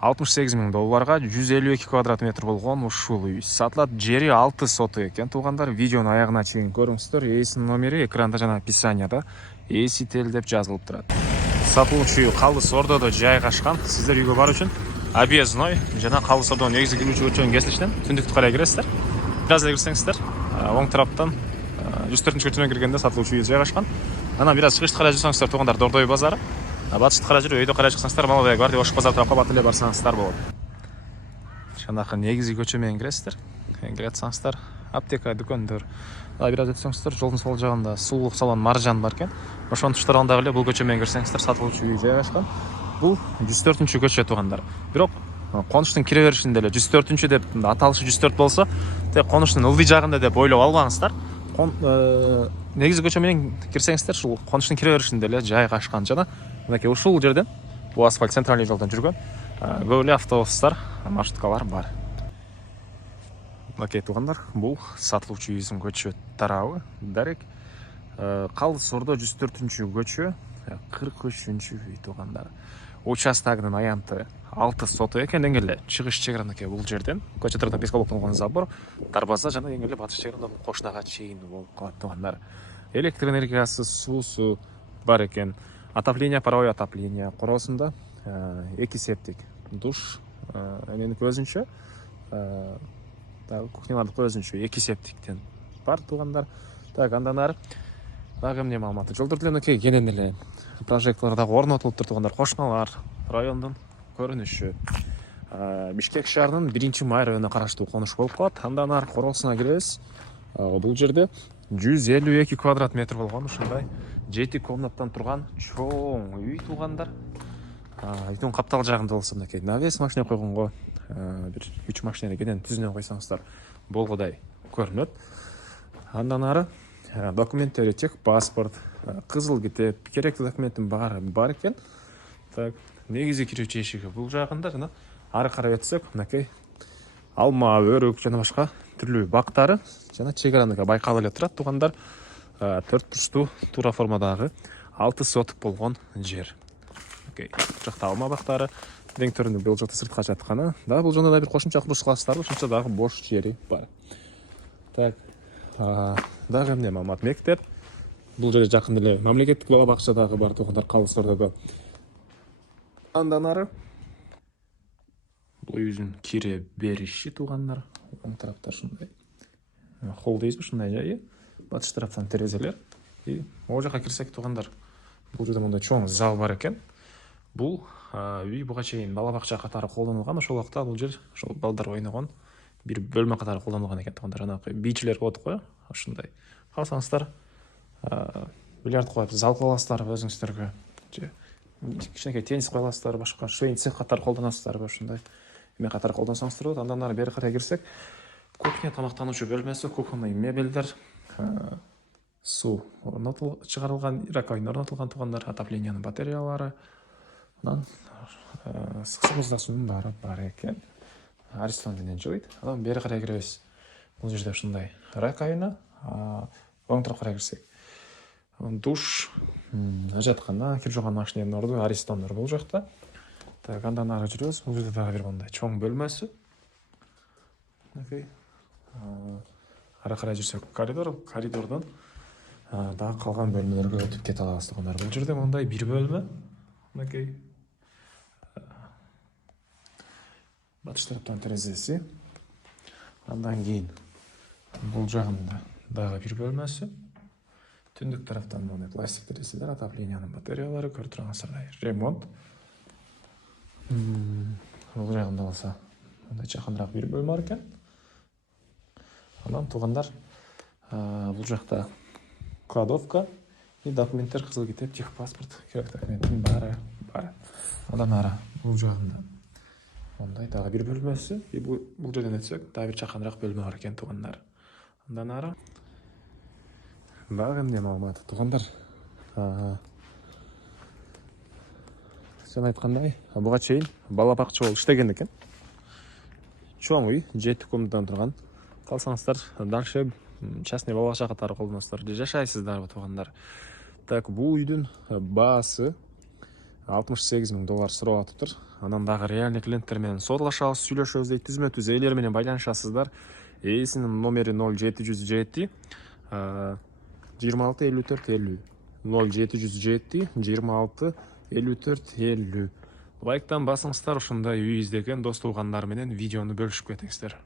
$68.000 152 квадрат метр болгон ушул үй сатылат. Жери 6 соту экен туугандар. Видеонун аягына чейин көрүңүздөр. Ээсинин номери экранда жана описанияда Эсител деп жазылып турат. Сатылуучу үй Калыс Ордодо жайгашкан. Сиздер үйгө баруу үчүн объездной жана Калыс Ордонун негизги кирүүчү көчөнүн кесилишинен түндүктү карай киресиздер. Бираз эле кирсеңиздер, оң тараптан 104-көчөнө киргенде сатылуучу үй жайгашкан. Анан бираз чыгышты карай жүрсөңүздөр туугандар, Дордой базары. Батышты карай жүрүп, өйдө карай чыксаңыздар, Маловая гвардия Ош базар тарапка бат эле барсаңыздар болот. Жанакы негизги көчө менен киресиздер. Кире атсаңыздар, аптека, дүкөндөр. Бираз өтсөңүздөр, жолдун сол жагында суулук салон Маржан бар экен. Ошонун туштарында эле бул көчө менен кирсеңиздер, сатылуучу үй жайгашкан. Бул 104-көчө туугандар. Бирок конуштун кире беришинде эле 104 деп аталышы 104 болсо, тек конуштун ылдый жагында деп ойлоп албаңыздар. Негизги көчө менен кирсеңиздер, ушул конуштун кире беришинде эле жайгашкан жана мынакей ушул жерден бул асфальт центральный жолдон жүргөн көп эле автобустар, маршруткалар бар. Мынакей туугандар, бул сатылуучу үйүбүздүн көчө тарабы. Дарек Калыс Ордо 104-көчө 43-үчү үй туугандар. Участогунун аянты 6 соту экен. Эң эле чыгыш чеграныкей бул жерден көчө тарапта пескалоктонгон забор, дарбаза жана эң эле батыш чеграндан кошунага чейин болуп калат туугандар. Электр энергиясы, суусу бар экен. Отопление, паровой отопление. Короосунда 2 септик, душ, меники өзүнчө, кухнялардыкы өзүнчө 2 септиктен бар туугандар. Так, андан ары дагы эмне маалыматы? Жолдордо эле кенен эле прожекторлор дагы орнотулуптур туугандар. Кошуналар, райондун көрүнүшү. Бишкек шаарынын 1-май районуна караштуу конуш болуп калат. Андан ары короосуна киребиз. Бул жерде 152 квадрат метр болгон ушундай 7 комнаттан турган чоң үй туугандар. Үйдүн каптал жагында болсо мынакей навес машина койгонго бир 3 машинени кенен түзүнө койсоңуздар болгодай көрүнөт. Андан ары документтери, техпаспорт, кызыл китеп, керектүү документтин баары бар экен. Так, негизги кирүүчү эшиги бул жагында жана ары карай өтсөк, мынакей алма, өрүк жана башка түрлүү бактары жана чеграныкы байкалып эле турат туугандар. 4 бурчтуу туура формадагы 6 сотук болгон жер. Окей, бул жакта алма бактары, дең төрүндө бул жакта сыртка жатканы. Дагы бул жөнүндө бир кошумча курулуш класстары, ошончо дагы бош жери бар. Так, дагы эмне маалымат? Мектеп. Бул жерде жакын эле мамлекеттик бала бакча дагы бар туугандар, Калыс Ордодо. Андан ары бул үйдүн кире бериши туугандар. Оң тарапта ушундай холл дейбизби, ушундай жайы. Батыш тараптан терезелер. И могу жака кирсек туугандар, бул жерде мындай чоң зал бар экен. Бул үй буга чейин бала бакча катары колдонулган. Ошол убакта бул жер ошол балдар ойногон бир бөлмө катары колдонулган экен туугандар. Жанагы бийчилер болот го, ошундай. Калсаңыздар бильярд коюп зал кыла аласыздар өзүңүздөргө. Же кичинекей теннис кое аласыздар, башка швейн цех катары колдоносуздар, ошундай эме катары колдонсоңуздар болот. Андан ары бери карай кирсек, кухня, тамактануучу бөлмөсү, кухонный мебелдер, суу чыгарылган, раковина орнотулган туугандар, отоплениянын батареялары, анан ысык суунун баары бар экен. Аристон менен жылыйт. Анан бери карай киребиз. Бул жерде ушундай раковина, оң тарапка карай кирсек, душ, ажаткана, кир жууган машиненин орду, Аристондор бул жакта. Так, андан ары жүрөбүз. Бул жерде дагы бир мындай чоң бөлмөсү. Окей. Ары карай жүрсөк коридордон дагы калган бөлмөлөргө өтүп кете алабыз туугандар. Бул жерде мындай бир бөлмө. Окей. Батыш тараптан терезеси. Андан кийин бул жагында дагы бир бөлмөсү. Түндүк тараптан мындай пластик терезелер, отоплениянын батареялары, көрүп тургансыздар, ремонт. Бул жагында болсо мындай жакыныраак бир бөлмө бар экен. Анан туугандар, бул жакта кладовка и документтер, кызыл китеп, техпаспорт, керек документтин баары бар. Андан ары бул жагында мындай дагы бир бөлмөсү, и бул жерден өтсөк дагы бир жакыныраак бөлмө бар экен туугандар. Андан ары дагы эмне маалымат туугандар? Сен айткандай, буга чейин бала бакча болуп иштеген экен. Чоң үй, 7 комнатадан турган. Калсаңыздар, дальше частный бала бакча катары колдоносуздар, же жашайсыздарбы туугандар? Так, бул үйдүн баасы $68.000 сурап атыптыр. Анан дагы реальный клиенттер менен содалашабыз, сүйлөшөбүз дейт, түзмө-түз ээлер менен байланышасыздар. Эсинин номери 0707 26 54 50. 0707 26 54 50. Лайктан басыңыздар, ушундай үйүздөгөн дос туугандар менен видеону бөлүшүп кетиңиздер.